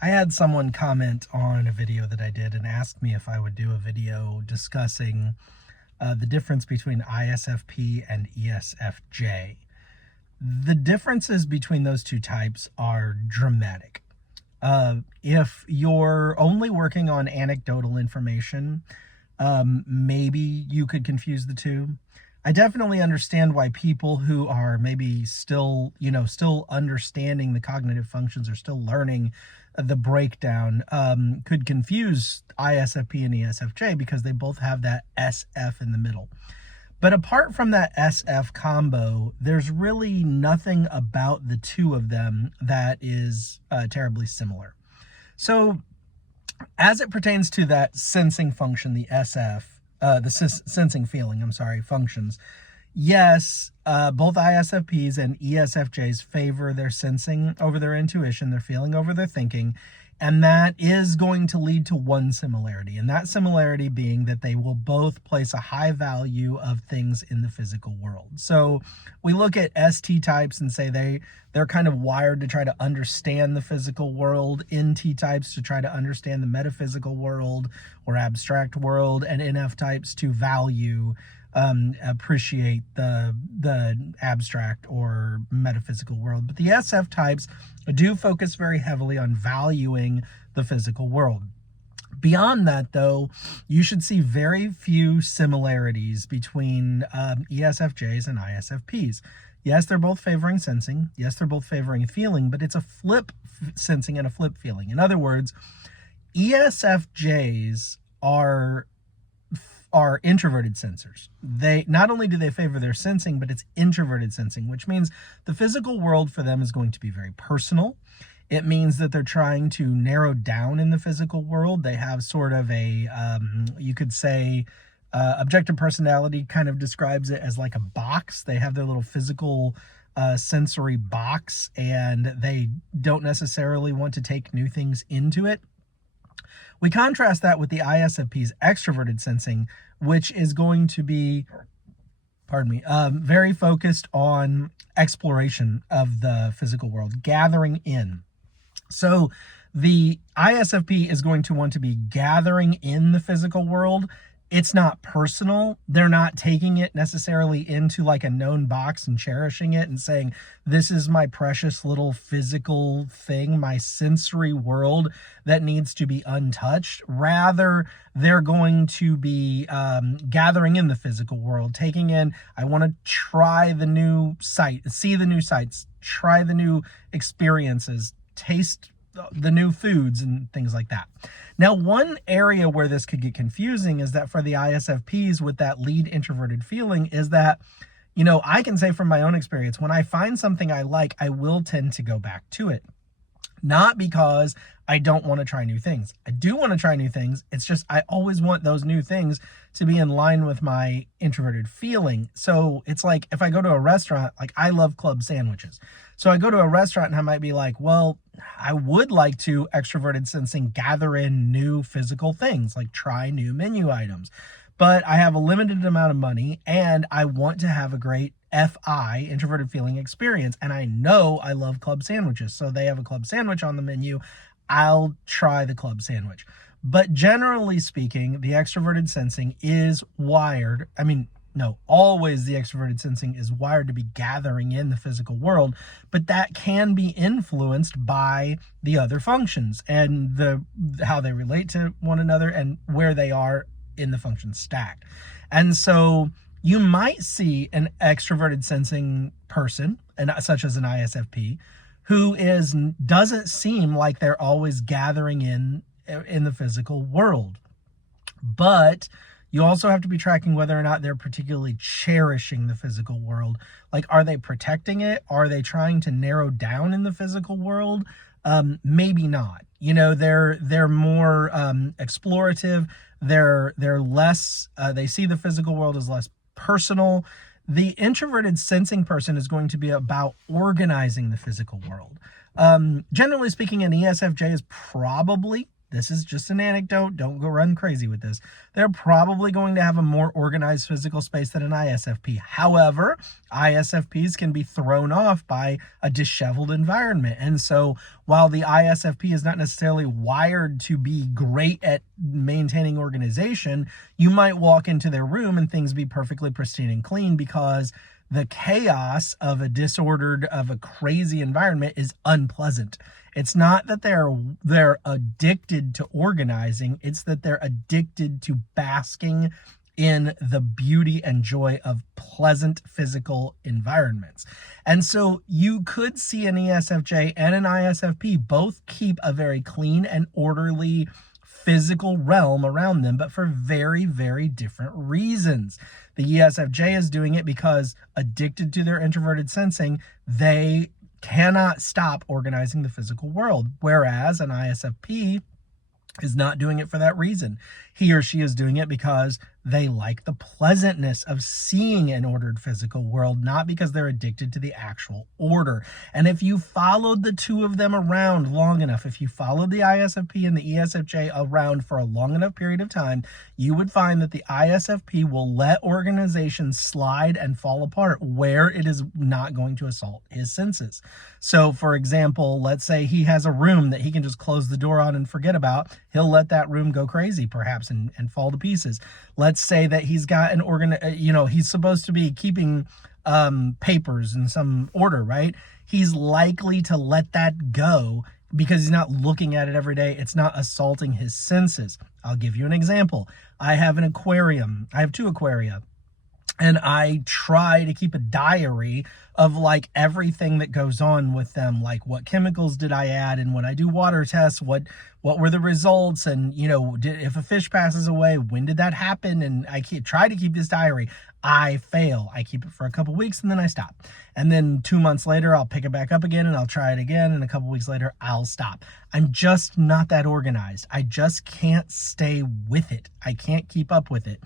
I had someone comment on a video that I did and asked me if I would do a video discussing the difference between ISFP and ESFJ. The differences between those two types are dramatic. If you're only working on anecdotal information, maybe you could confuse the two. I definitely understand why people who are maybe still understanding the cognitive functions or still learning the breakdown could confuse ISFP and ESFJ because they both have that SF in the middle. But apart from that SF combo, there's really nothing about the two of them that is terribly similar. So as it pertains to that sensing function, the sensing feeling, functions, yes, both ISFPs and ESFJs favor their sensing over their intuition, their feeling over their thinking, and that is going to lead to one similarity, and that similarity being that they will both place a high value of things in the physical world. So we look at ST types and say they're kind of wired to try to understand the physical world, NT types to try to understand the metaphysical world or abstract world, and NF types to value appreciate the abstract or metaphysical world. But the SF types do focus very heavily on valuing the physical world. Beyond that, though, you should see very few similarities between ESFJs and ISFPs. Yes, they're both favoring sensing. Yes, they're both favoring feeling, but it's a flip sensing and a flip feeling. In other words, ESFJs are introverted sensors. They not only do they favor their sensing, but it's introverted sensing, which means the physical world for them is going to be very personal. It means that they're trying to narrow down in the physical world. They have sort of a, you could say, objective personality kind of describes it as like a box. They have their little physical sensory box, and they don't necessarily want to take new things into it. We contrast that with the ISFP's extroverted sensing, which is going to be, very focused on exploration of the physical world, gathering in. So the ISFP is going to want to be gathering in the physical world. It's not personal. They're not taking it necessarily into like a known box and cherishing it and saying, this is my precious little physical thing, my sensory world that needs to be untouched. Rather, they're going to be gathering in the physical world, taking in, I want to try the new sight, see the new sights, try the new experiences, taste the new foods and things like that. Now, one area where this could get confusing is that for the ISFPs with that lead introverted feeling is that, I can say from my own experience, when I find something I like, I will tend to go back to it. Not because I don't want to try new things. I do want to try new things. It's just I always want those new things to be in line with my introverted feeling. So it's like if I go to a restaurant, like I love club sandwiches. So I go to a restaurant and I might be like, well, I would like to extroverted sensing gather in new physical things, like try new menu items. But I have a limited amount of money and I want to have a great FI, introverted feeling experience. And I know I love club sandwiches. So they have a club sandwich on the menu. I'll try the club sandwich. But generally speaking, the extroverted sensing is wired. Always the extroverted sensing is wired to be gathering in the physical world, but that can be influenced by the other functions and how they relate to one another and where they are in the function stack. And so you might see an extroverted sensing person, and such as an ISFP, who doesn't seem like they're always gathering in the physical world. But you also have to be tracking whether or not they're particularly cherishing the physical world. Like, are they protecting it? Are they trying to narrow down in the physical world? Maybe not. They're more explorative. They're less. They see the physical world as less personal. The introverted sensing person is going to be about organizing the physical world. Generally speaking, an ESFJ is probably this is just an anecdote, don't go run crazy with this, they're probably going to have a more organized physical space than an ISFP. However, ISFPs can be thrown off by a disheveled environment. And so while the ISFP is not necessarily wired to be great at maintaining organization, you might walk into their room and things be perfectly pristine and clean because the chaos of a crazy environment is unpleasant. It's not that they're addicted to organizing, it's that they're addicted to basking in the beauty and joy of pleasant physical environments. And so you could see an ESFJ and an ISFP both keep a very clean and orderly physical realm around them, but for very, very different reasons. The ESFJ is doing it because, addicted to their introverted sensing, they cannot stop organizing the physical world, whereas an ISFP is not doing it for that reason. He or she is doing it because they like the pleasantness of seeing an ordered physical world, not because they're addicted to the actual order. And if you followed the two of them around long enough, if you followed the ISFP and the ESFJ around for a long enough period of time, you would find that the ISFP will let organization slide and fall apart where it is not going to assault his senses. So, for example, let's say he has a room that he can just close the door on and forget about. He'll let that room go crazy, perhaps, and fall to pieces. Let's say that he's got he's supposed to be keeping papers in some order, right? He's likely to let that go because he's not looking at it every day. It's not assaulting his senses. I'll give you an example. I have an aquarium. I have 2 aquaria. And I try to keep a diary of like everything that goes on with them, like what chemicals did I add, and when I do water tests, what were the results, and if a fish passes away, when did that happen? And I try to keep this diary. I fail. I keep it for a couple weeks and then I stop. And then 2 months later, I'll pick it back up again and I'll try it again. And a couple weeks later, I'll stop. I'm just not that organized. I just can't stay with it. I can't keep up with it.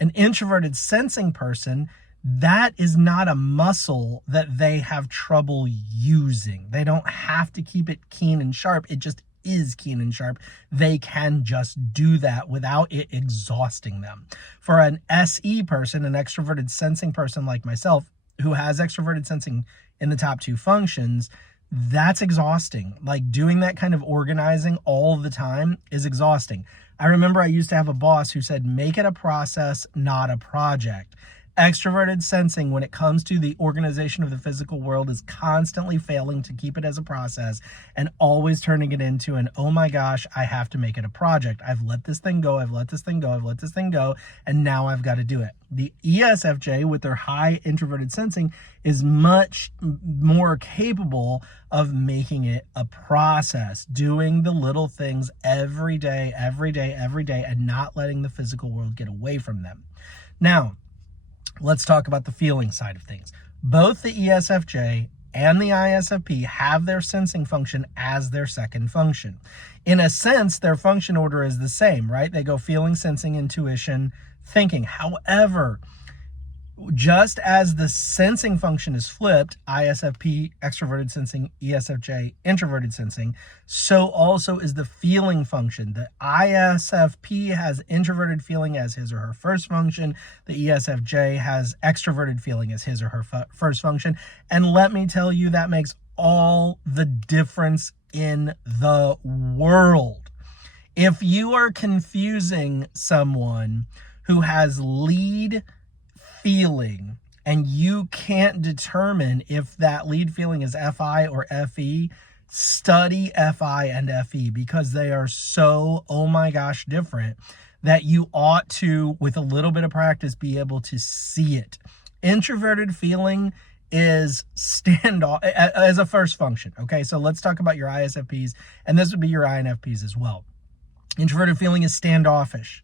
An introverted sensing person, that is not a muscle that they have trouble using. They don't have to keep it keen and sharp. It just is keen and sharp. They can just do that without it exhausting them. For an SE person, an extroverted sensing person like myself, who has extroverted sensing in the top 2 functions, that's exhausting. Like doing that kind of organizing all the time is exhausting. I remember I used to have a boss who said, make it a process, not a project. Extroverted sensing, when it comes to the organization of the physical world, is constantly failing to keep it as a process and always turning it into an, oh my gosh, I have to make it a project. I've let this thing go, I've let this thing go, I've let this thing go, and now I've got to do it. The ESFJ, with their high introverted sensing, is much more capable of making it a process, doing the little things every day, and not letting the physical world get away from them. Now, let's talk about the feeling side of things. Both the ESFJ and the ISFP have their sensing function as their second function. In a sense, their function order is the same, right? They go feeling, sensing, intuition, thinking. However, just as the sensing function is flipped, ISFP, extroverted sensing, ESFJ, introverted sensing, so also is the feeling function. The ISFP has introverted feeling as his or her first function. The ESFJ has extroverted feeling as his or her first function. And let me tell you, that makes all the difference in the world. If you are confusing someone who has lead feeling and you can't determine if that lead feeling is FI or FE, study FI and FE, because they are so, oh my gosh, different, that you ought to, with a little bit of practice, be able to see it. Introverted feeling is standoff as a first function. Okay, so let's talk about your ISFPs, and this would be your INFPs as well. Introverted feeling is standoffish.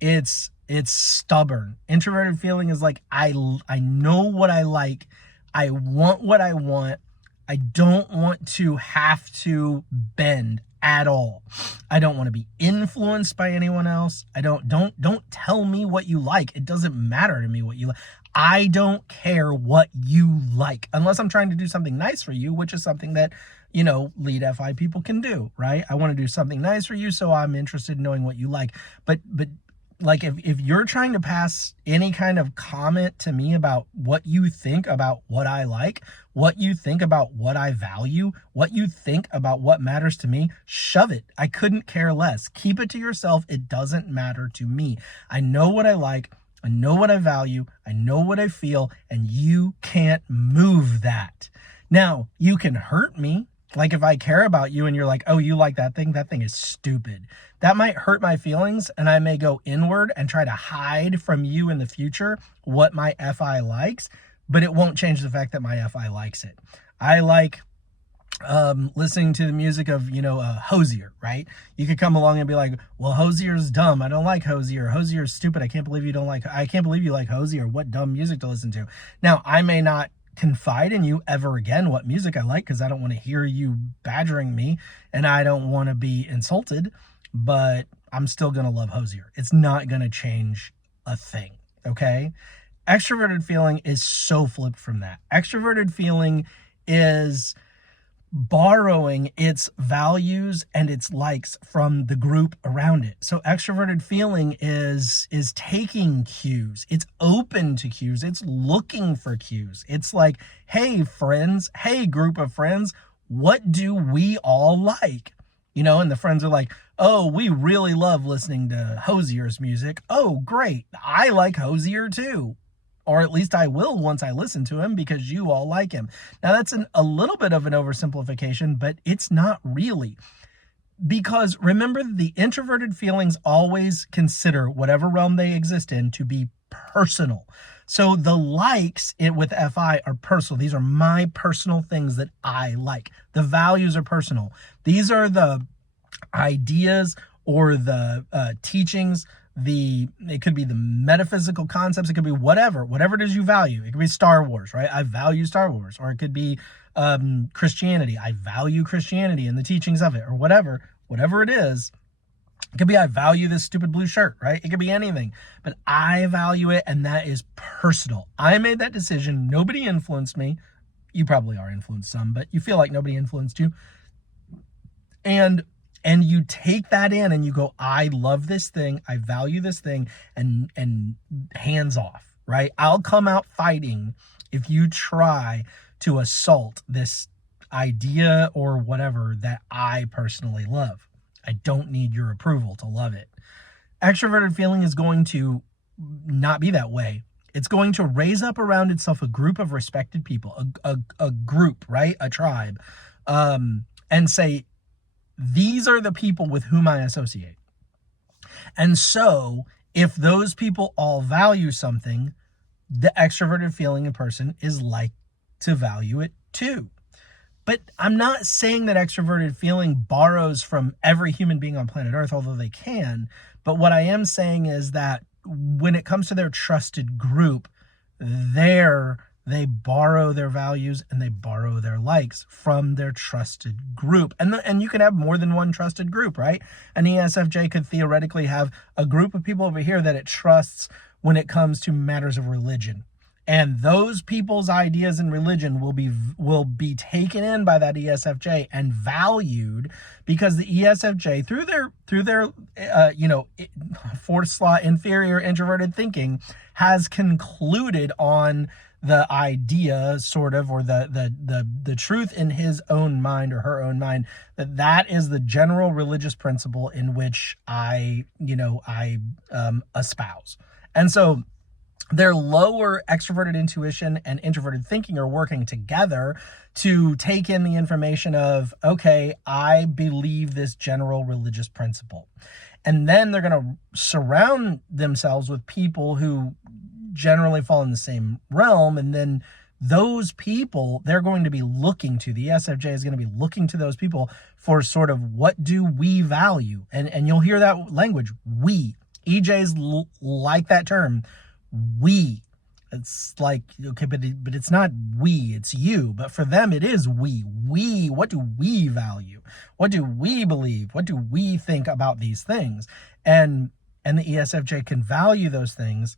It's stubborn. Introverted feeling is like, I know what I like. I want what I want. I don't want to have to bend at all. I don't want to be influenced by anyone else. Don't tell me what you like. It doesn't matter to me what you like. I don't care what you like, unless I'm trying to do something nice for you, which is something that, lead FI people can do, right? I want to do something nice for you, so I'm interested in knowing what you like. But like if you're trying to pass any kind of comment to me about what you think about what I like, what you think about what I value, what you think about what matters to me, shove it. I couldn't care less. Keep it to yourself. It doesn't matter to me. I know what I like. I know what I value. I know what I feel, and you can't move that. Now, you can hurt me. Like if I care about you and you're like, oh, you like that thing is stupid. That might hurt my feelings, and I may go inward and try to hide from you in the future what my FI likes, but it won't change the fact that my FI likes it. I like listening to the music of, Hosier, right? You could come along and be like, well, Hosier's dumb. I don't like Hosier. Hosier's stupid. I can't believe you like Hosier. What dumb music to listen to. Now, I may not confide in you ever again what music I like, because I don't want to hear you badgering me and I don't want to be insulted, but I'm still going to love Hosier. It's not going to change a thing, okay? Extroverted feeling is so flipped from that. Extroverted feeling is borrowing its values and its likes from the group around it. So extroverted feeling is taking cues. It's open to cues. It's looking for cues. It's like, hey friends, hey group of friends, what do we all like? And the friends are like, oh, we really love listening to Hosier's music. Oh, great. I like Hosier too. Or at least I will once I listen to him, because you all like him. Now, that's a little bit of an oversimplification, but it's not really. Because remember, the introverted feelings always consider whatever realm they exist in to be personal. So the likes with FI are personal. These are my personal things that I like. The values are personal. These are the ideas or the teachings. It could be the metaphysical concepts. It could be whatever it is you value. It could be Star Wars, right? I value Star Wars. Or it could be Christianity. I value Christianity and the teachings of it, or whatever it is. It could be, I value this stupid blue shirt, right? It could be anything, but I value it, and that is personal. I made that decision. Nobody influenced me. You probably are influenced some, but you feel like nobody influenced you. And you take that in and you go, I love this thing, I value this thing, and hands off, right? I'll come out fighting if you try to assault this idea or whatever that I personally love. I don't need your approval to love it. Extroverted feeling is going to not be that way. It's going to raise up around itself a group of respected people, a group, right? A tribe, and say, these are the people with whom I associate. And so if those people all value something, the extroverted feeling in person is like to value it too. But I'm not saying that extroverted feeling borrows from every human being on planet Earth, although they can. But what I am saying is that when it comes to their trusted group, they borrow their values and they borrow their likes from their trusted group. And you can have more than one trusted group, right? An ESFJ could theoretically have a group of people over here that it trusts when it comes to matters of religion. And those people's ideas in religion will be taken in by that ESFJ and valued, because the ESFJ, through their fourth slot inferior introverted thinking, has concluded on the idea, sort of, or the truth in his own mind or her own mind, that is the general religious principle in which I espouse. And so their lower extroverted intuition and introverted thinking are working together to take in the information of, okay, I believe this general religious principle. And then they're going to surround themselves with people who generally fall in the same realm. And then those people, they're going to be looking to, the ESFJ is going to be looking to those people for sort of, what do we value? And you'll hear that language, we. EJs like that term. We. It's like, okay, but it's not we, it's you. But for them, it is we. We, what do we value? What do we believe? What do we think about these things? And the ESFJ can value those things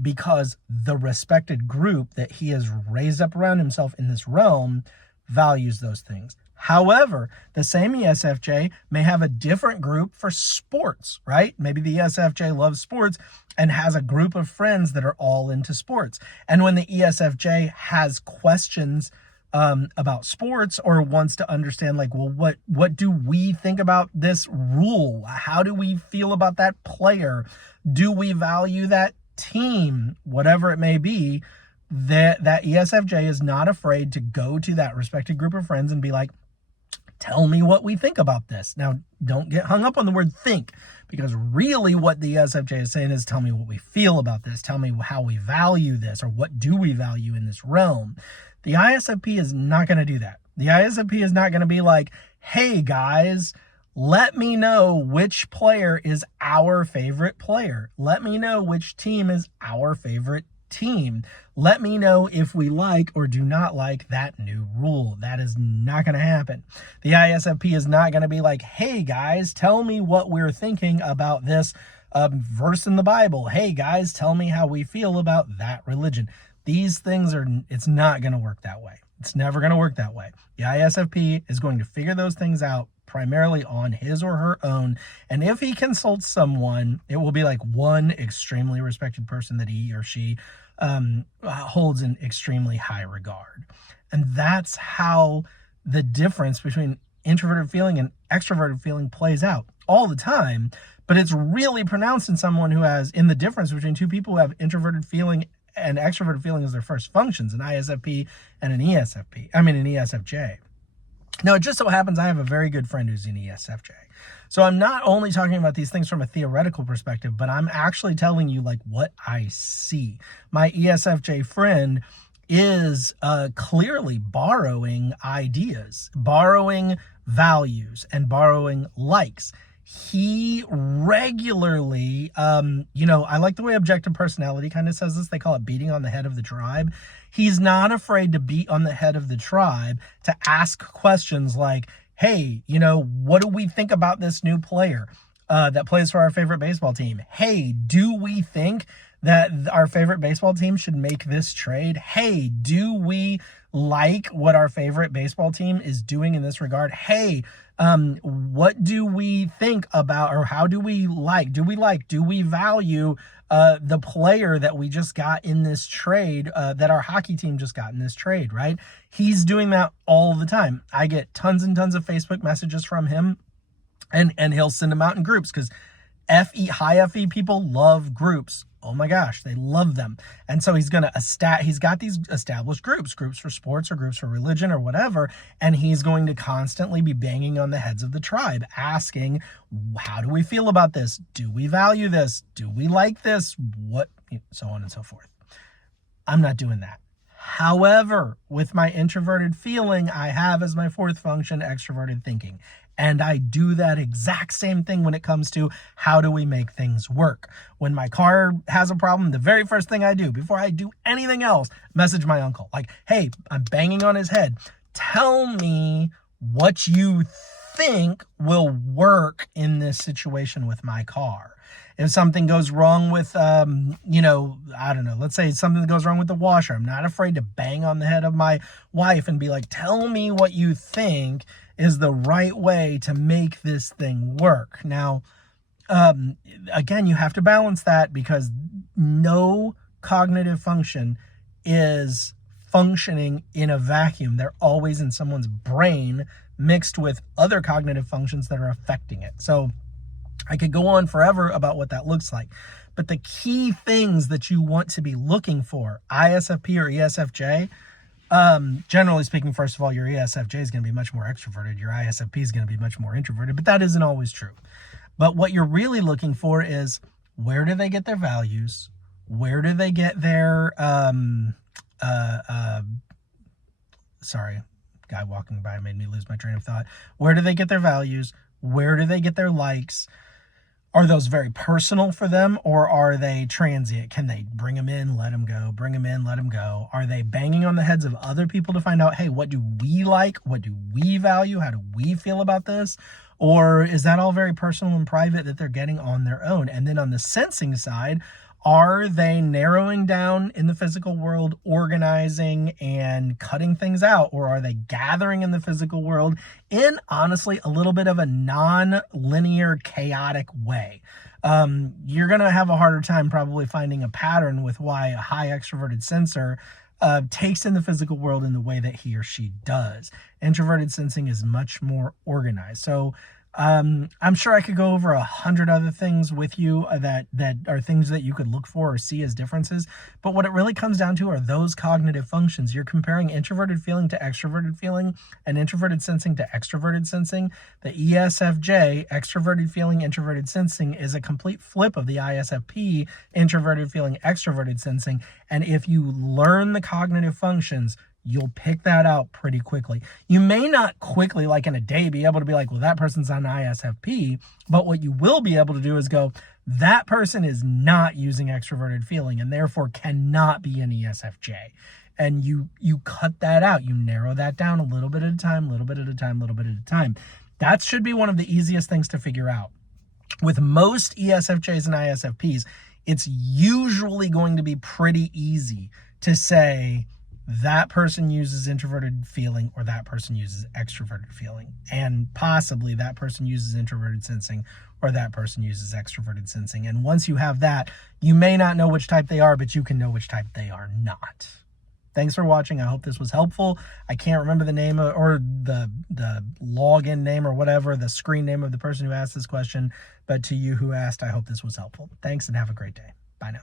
because the respected group that he has raised up around himself in this realm values those things. However, the same ESFJ may have a different group for sports, right? Maybe the ESFJ loves sports and has a group of friends that are all into sports. And when the ESFJ has questions about sports or wants to understand, like, well, what do we think about this rule? How do we feel about that player? Do we value that team? Whatever it may be, that ESFJ is not afraid to go to that respected group of friends and be like, tell me what we think about this. Now, don't get hung up on the word think, because really what the ESFJ is saying is, tell me what we feel about this. Tell me how we value this, or what do we value in this realm. The ISFP is not going to do that. The ISFP is not going to be like, hey guys, let me know which player is our favorite player. Let me know which team is our favorite team. Let me know if we like or do not like that new rule. That is not going to happen. The ISFP is not going to be like, hey guys, tell me what we're thinking about this verse in the Bible. Hey guys, tell me how we feel about that religion. These things it's not going to work that way. It's never going to work that way. The ISFP is going to figure those things out primarily on his or her own. And if he consults someone, it will be like one extremely respected person that he or she holds in extremely high regard. And that's how the difference between introverted feeling and extroverted feeling plays out all the time. But it's really pronounced in someone who has, in the difference between two people who have introverted feeling and extroverted feeling as their first functions, an ISFP and an ESFJ. Now, it just so happens I have a very good friend who's an ESFJ. So I'm not only talking about these things from a theoretical perspective, but I'm actually telling you like what I see. My ESFJ friend is clearly borrowing ideas, borrowing values, and borrowing likes. He regularly, I like the way objective personality kind of says this. They call it beating on the head of the tribe. He's not afraid to beat on the head of the tribe, to ask questions like, hey, what do we think about this new player that plays for our favorite baseball team? Hey, do we think that our favorite baseball team should make this trade? Hey, do we like what our favorite baseball team is doing in this regard? Hey, what do we think about, or how do we do we value the player that we just got in this trade, that our hockey team just got in this trade, right? He's doing that all the time. I get tons and tons of Facebook messages from him, and he'll send them out in groups, because high FE people love groups. Oh my gosh, they love them. And so he's got these established groups for sports or groups for religion or whatever, and he's going to constantly be banging on the heads of the tribe, asking, how do we feel about this? Do we value this? Do we like this? What, so on and so forth. I'm not doing that. However, with my introverted feeling, I have as my fourth function extroverted thinking. And I do that exact same thing when it comes to how do we make things work. When my car has a problem, the very first thing I do, before I do anything else, message my uncle. Like, hey, I'm banging on his head. Tell me what you think will work in this situation with my car. If something goes wrong with, I don't know, let's say something goes wrong with the washer, I'm not afraid to bang on the head of my wife and be like, tell me what you think is the right way to make this thing work. Now, again, you have to balance that, because no cognitive function is functioning in a vacuum. They're always in someone's brain mixed with other cognitive functions that are affecting it. So I could go on forever about what that looks like. But the key things that you want to be looking for, ISFP or ESFJ, generally speaking, first of all, your ESFJ is going to be much more extroverted. Your ISFP is going to be much more introverted, but that isn't always true. But what you're really looking for is, where do they get their values? Where do they get their, sorry, guy walking by made me lose my train of thought. Where do they get their values? Where do they get their likes? Are those very personal for them, or are they transient? Can they bring them in, let them go, bring them in, let them go? Are they banging on the heads of other people to find out, hey, what do we like? What do we value? How do we feel about this? Or is that all very personal and private that they're getting on their own? And then on the sensing side, Are they narrowing down in the physical world, organizing and cutting things out? Or are they gathering in the physical world in, honestly, a little bit of a non-linear, chaotic way? You're going to have a harder time probably finding a pattern with why a high extroverted sensor takes in the physical world in the way that he or she does. Introverted sensing is much more organized. So I'm sure I could go over 100 other things with you that are things that you could look for or see as differences. But what it really comes down to are those cognitive functions. You're comparing introverted feeling to extroverted feeling and introverted sensing to extroverted sensing. The ESFJ, extroverted feeling, introverted sensing, is a complete flip of the ISFP, introverted feeling, extroverted sensing. And if you learn the cognitive functions, you'll pick that out pretty quickly. You may not quickly, like in a day, be able to be like, well, that person's on ISFP, but what you will be able to do is go, that person is not using extroverted feeling and therefore cannot be an ESFJ. And you cut that out. You narrow that down a little bit at a time, little bit at a time, little bit at a time. That should be one of the easiest things to figure out. With most ESFJs and ISFPs, it's usually going to be pretty easy to say, that person uses introverted feeling or that person uses extroverted feeling, and possibly that person uses introverted sensing or that person uses extroverted sensing. And once you have that, you may not know which type they are, but you can know which type they are not. Thanks for watching. I hope this was helpful. I can't remember the name or the login name or whatever, the screen name of the person who asked this question, but to you who asked, I hope this was helpful. Thanks and have a great day. Bye now.